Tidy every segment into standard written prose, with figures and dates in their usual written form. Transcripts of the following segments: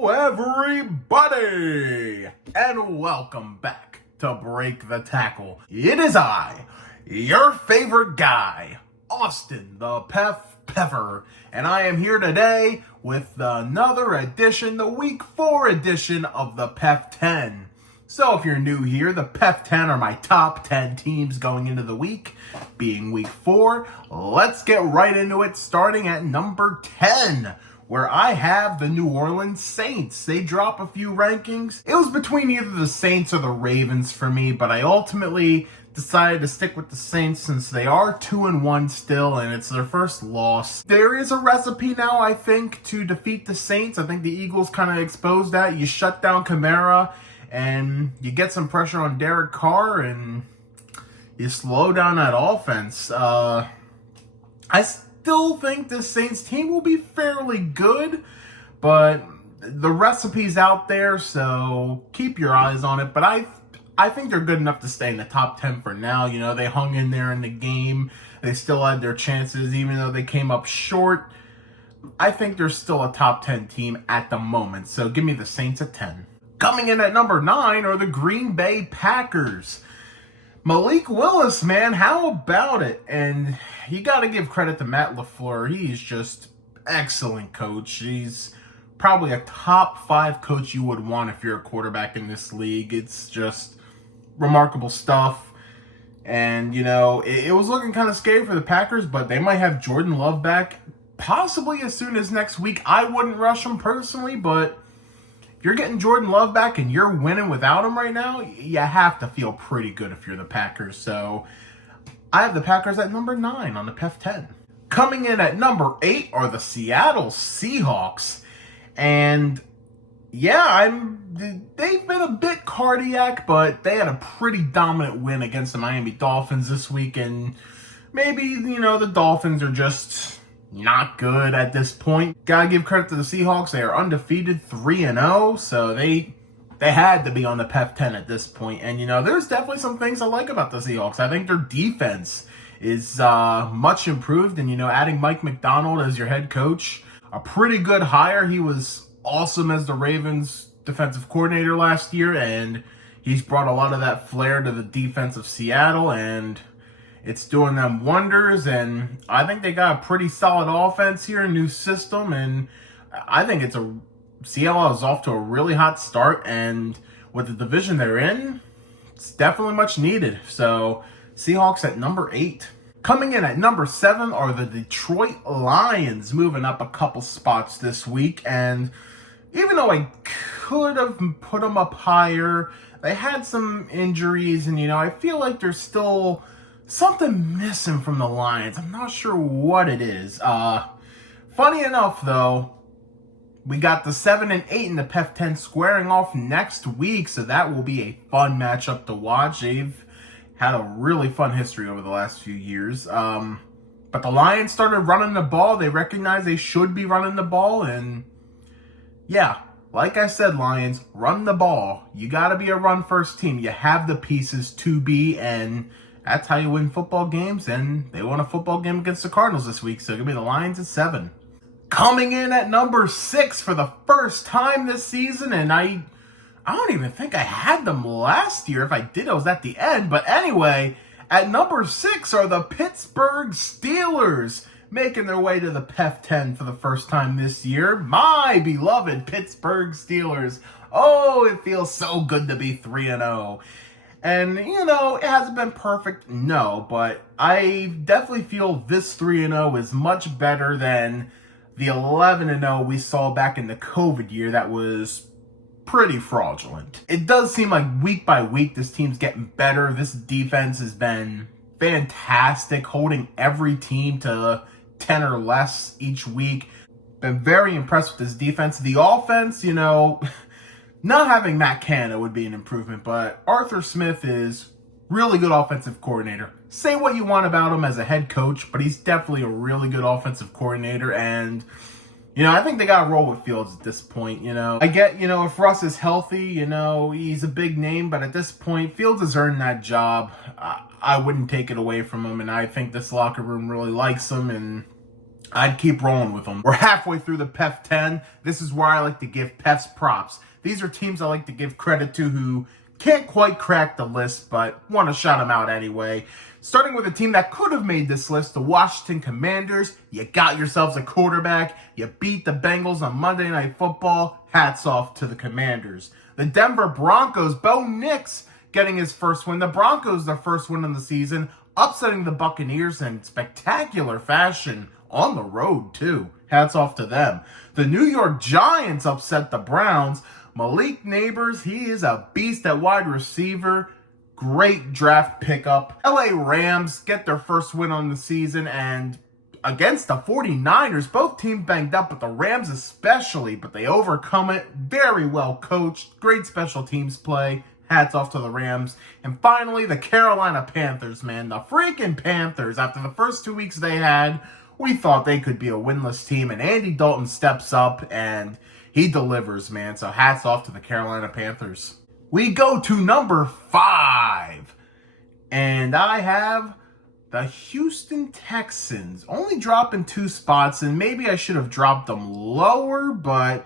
Hello, everybody, and welcome back to Break the Tackle. It is I, your favorite guy, Austin the PEF Peffer, and I am here today with another edition, the Week 4 edition of the PEF 10. So if you're new here, the PEF 10 are my top 10 teams going into the week, being Week 4. Let's get right into it, starting at number 10. Where I have the New Orleans Saints. They drop a few rankings. It was between either the Saints or the Ravens for me, but I ultimately decided to stick with the Saints since they are 2-1 still, and it's their first loss. There is a recipe now, I think, to defeat the Saints. I think the Eagles kind of exposed that. You shut down Kamara, and you get some pressure on Derek Carr, and you slow down that offense. I still think this Saints team will be fairly good, but the recipe's out there, so keep your eyes on it. But I think they're good enough to stay in the top 10 for now. You know, they hung in there in the game. They still had their chances, even though they came up short. I think they're still a top 10 team at the moment, so give me the Saints at 10. Coming in at number 9 are the Green Bay Packers. Malik Willis, man, how about it? And you got to give credit to Matt LaFleur. He's just excellent coach. He's probably a top 5 coach you would want if you're a quarterback in this league. It's just remarkable stuff. And, you know, it was looking kind of scary for the Packers, but they might have Jordan Love back possibly as soon as next week. I wouldn't rush him personally, but if you're getting Jordan Love back and you're winning without him right now, you have to feel pretty good if you're the Packers. So I have the Packers at number 9 on the PEF 10. Coming in at number 8 are the Seattle Seahawks. And yeah, they've been a bit cardiac, but they had a pretty dominant win against the Miami Dolphins this week. And maybe, you know, the Dolphins are just not good at this point. Gotta give credit to the Seahawks. They are undefeated, 3-0, so they had to be on the PEF 10 at this point. And, you know, there's definitely some things I like about the Seahawks. I think their defense is much improved. And, you know, adding Mike McDonald as your head coach, a pretty good hire. He was awesome as the Ravens defensive coordinator last year, and he's brought a lot of that flair to the defense of Seattle, and it's doing them wonders. And I think they got a pretty solid offense here, a new system, and I think Seattle is off to a really hot start, and with the division they're in, it's definitely much needed. So Seahawks at number 8. Coming in at number 7 are the Detroit Lions, moving up a couple spots this week. And even though I could have put them up higher, they had some injuries, and, you know, I feel like there's still something missing from the Lions. I'm not sure what it is. Funny enough, though, we got the 7 and 8 in the PEF 10 squaring off next week, so that will be a fun matchup to watch. They've had a really fun history over the last few years. But the Lions started running the ball. They recognized they should be running the ball, and yeah, like I said, Lions, run the ball. You got to be a run-first team. You have the pieces to be, and that's how you win football games, and they won a football game against the Cardinals this week, so give me the Lions at 7. Coming in at number 6 for the first time this season, and I don't even think I had them last year. If I did, it was at the end. But anyway, at number 6 are the Pittsburgh Steelers, making their way to the PEF 10 for the first time this year. My beloved Pittsburgh Steelers. Oh, it feels so good to be 3-0. And, you know, it hasn't been perfect, no, but I definitely feel this 3-0 is much better than the 11-0 we saw back in the COVID year that was pretty fraudulent. It does seem like week by week this team's getting better. This defense has been fantastic, holding every team to 10 or less each week. Been very impressed with this defense. The offense, you know, not having Matt Canada would be an improvement, but Arthur Smith is really good offensive coordinator. Say what you want about him as a head coach, but he's definitely a really good offensive coordinator. And, you know, I think they got to roll with Fields at this point. You know, I get, you know, if Russ is healthy, you know, he's a big name, but at this point, Fields has earned that job. I wouldn't take it away from him, and I think this locker room really likes him, and I'd keep rolling with them. We're halfway through the PEF 10. This is where I like to give PEFs props. These are teams I like to give credit to who can't quite crack the list, but want to shout them out anyway. Starting with a team that could have made this list, the Washington Commanders. You got yourselves a quarterback. You beat the Bengals on Monday Night Football. Hats off to the Commanders. The Denver Broncos, Bo Nix getting his first win. The Broncos, their first win of the season, upsetting the Buccaneers in spectacular fashion on the road, too. Hats off to them. The New York Giants upset the Browns. Malik Neighbors, he is a beast at wide receiver. Great draft pickup. LA Rams get their first win on the season, and against the 49ers, both teams banged up, but the Rams especially, but they overcome it. Very well coached. Great special teams play. Hats off to the Rams. And finally, the Carolina Panthers, man. The freaking Panthers, after the first 2 weeks they had, we thought they could be a winless team, and Andy Dalton steps up, and he delivers, man. So hats off to the Carolina Panthers. We go to number 5, and I have the Houston Texans. Only dropping 2 spots, and maybe I should have dropped them lower, but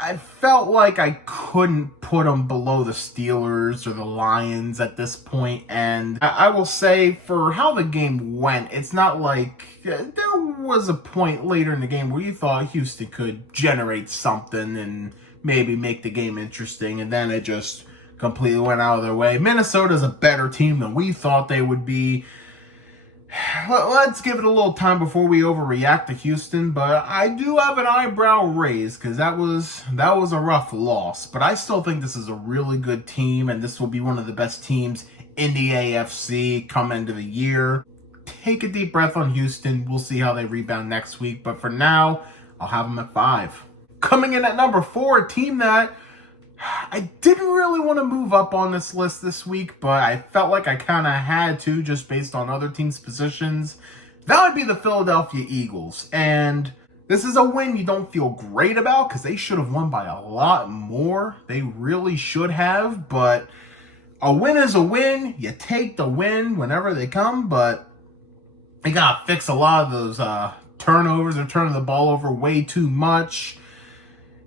I felt like I couldn't put them below the Steelers or the Lions at this point. And I will say, for how the game went, it's not like there was a point later in the game where you thought Houston could generate something and maybe make the game interesting, and then it just completely went out of their way. Minnesota's a better team than we thought they would be. Let's give it a little time before we overreact to Houston, but I do have an eyebrow raised because that was a rough loss. But I still think this is a really good team, and this will be one of the best teams in the AFC come into the year. Take a deep breath on Houston. We'll see how they rebound next week, but for now, I'll have them at 5. Coming in at number 4, a team that I didn't really want to move up on this list this week, but I felt like I kind of had to just based on other teams' positions. That would be the Philadelphia Eagles. And this is a win you don't feel great about because they should have won by a lot more. They really should have, but a win is a win. You take the win whenever they come, but they got to fix a lot of those turnovers. They're turning the ball over way too much.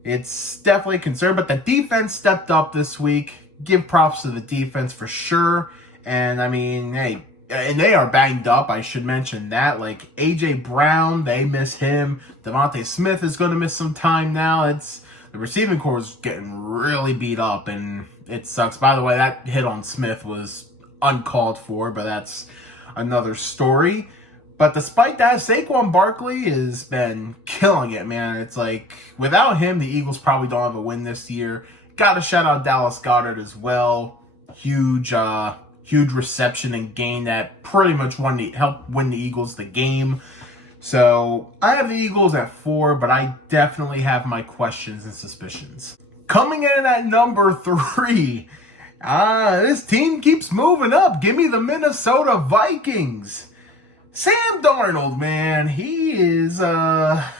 It's definitely a concern, but the defense stepped up this week. Give props to the defense for sure. And I mean, hey, and they are banged up. I should mention that. Like A.J. Brown, they miss him. Devontae Smith is going to miss some time now. The receiving core is getting really beat up, and it sucks. By the way, that hit on Smith was uncalled for, but that's another story. But despite that, Saquon Barkley has been killing it, man. It's like, without him, the Eagles probably don't have a win this year. Got to shout out Dallas Goedert as well. Huge reception and gain that pretty much helped win the Eagles the game. So, I have the Eagles at 4, but I definitely have my questions and suspicions. Coming in at number 3, this team keeps moving up. Give me the Minnesota Vikings. Sam Darnold, man, he is, I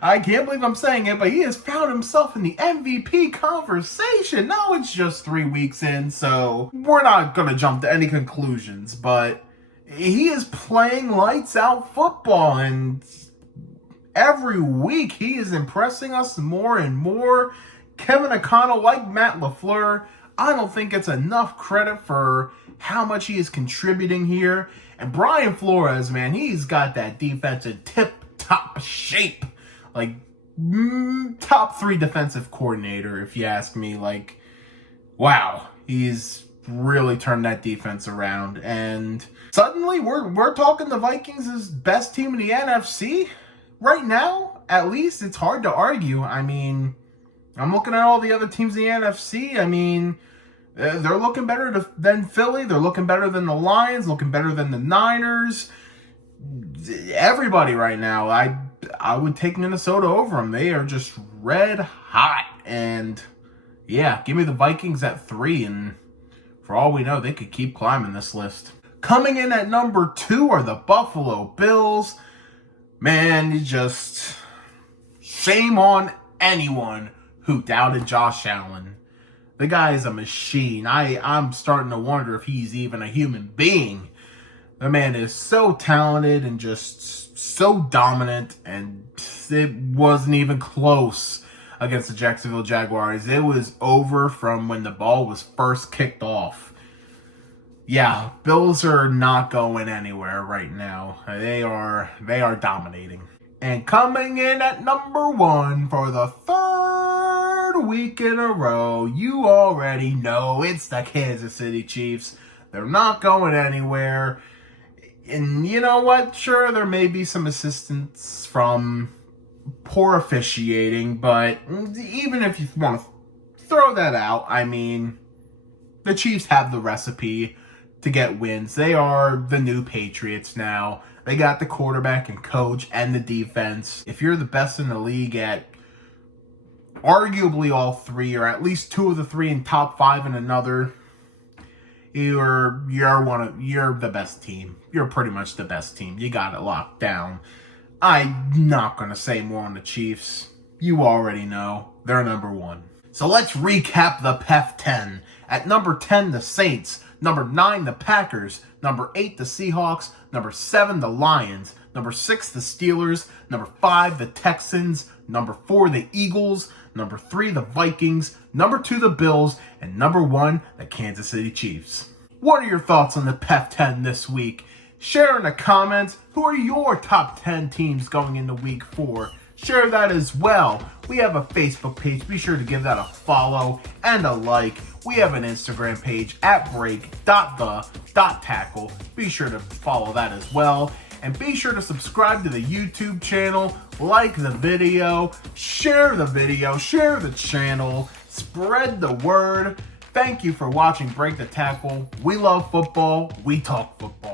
can't believe I'm saying it, but he has found himself in the MVP conversation. Now it's just 3 weeks in, so we're not going to jump to any conclusions, but he is playing lights out football, and every week he is impressing us more and more. Kevin O'Connell, like Matt LaFleur, I don't think it's enough credit for how much he is contributing here. And Brian Flores, man, he's got that defensive tip-top shape. Like, top 3 defensive coordinator, if you ask me. Like, wow. He's really turned that defense around. And suddenly, we're talking the Vikings' best team in the NFC right now. At least, it's hard to argue. I mean, I'm looking at all the other teams in the NFC. I mean, they're looking better than Philly. They're looking better than the Lions, looking better than the Niners. Everybody right now, I would take Minnesota over them. They are just red hot. And, yeah, give me the Vikings at 3. And for all we know, they could keep climbing this list. Coming in at number 2 are the Buffalo Bills. Man, just shame on anyone who doubted Josh Allen. The guy is a machine. I'm starting to wonder if he's even a human being. The man is so talented and just so dominant, and it wasn't even close against the Jacksonville Jaguars. It was over from when the ball was first kicked off. Yeah, Bills are not going anywhere right now. They are dominating. And coming in at number 1 for the third week in a row, you already know it's the Kansas City Chiefs. They're not going anywhere. And you know what? Sure, there may be some assistance from poor officiating, but even if you want to throw that out, I mean, the Chiefs have the recipe to get wins. They are the new Patriots now. They got the quarterback and coach and the defense. If you're the best in the league at arguably all 3, or at least 2 of the 3 in top 5 in another, you're the best team. You're pretty much the best team. You got it locked down. I'm not going to say more on the Chiefs. You already know. They're number 1. So let's recap the PEF 10. At number 10, the Saints. Number 9, the Packers. Number 8, the Seahawks. Number 7, the Lions. Number 6, the Steelers. Number 5, the Texans. Number 4, the Eagles. Number 3, the Vikings. Number 2, the Bills. And number 1, the Kansas City Chiefs. What are your thoughts on the PEF 10 this week? Share in the comments who are your top 10 teams going into week 4. Share that as well. We have a Facebook page. Be sure to give that a follow and a like. We have an Instagram page at break.the.tackle. Be sure to follow that as well. And be sure to subscribe to the YouTube channel, like the video, share the channel, spread the word. Thank you for watching Break the Tackle. We love football. We talk football.